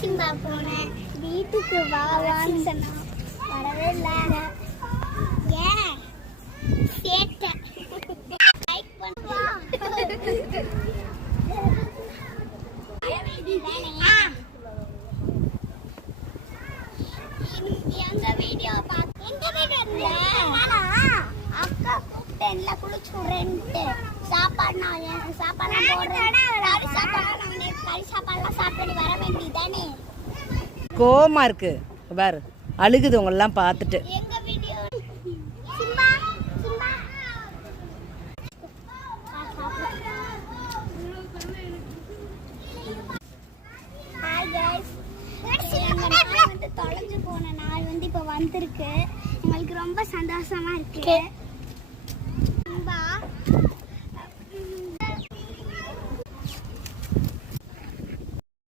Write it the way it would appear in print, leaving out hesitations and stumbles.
Simba போனேன் வீட்டுக்கு வான்னு சொன்னா வரவே இல்லை. ஏன் சேட்டை லைக் பண்ணுவோம். எங்க வீடியோ பார்த்து எங்க வீடியோ அக்கா கூப்பிட்டேன்ல குளிச்சுடுறேன்ட்டு சாப்பாடு நான் சாப்பாடுலாம் போடுறேன். கறி சாப்பாடுலாம் சாப்பிட்டு வர வேண்டியதானே. கோமா இருக்கு பாரு, அழுகுது உங்களெல்லாம் பார்த்துட்டு. எங்க video Simba Simba hi guys, தொலைஞ்சு போன நாள் இப்போ வந்திருக்கு. எங்களுக்கு ரொம்ப சந்தோஷமா இருக்கு.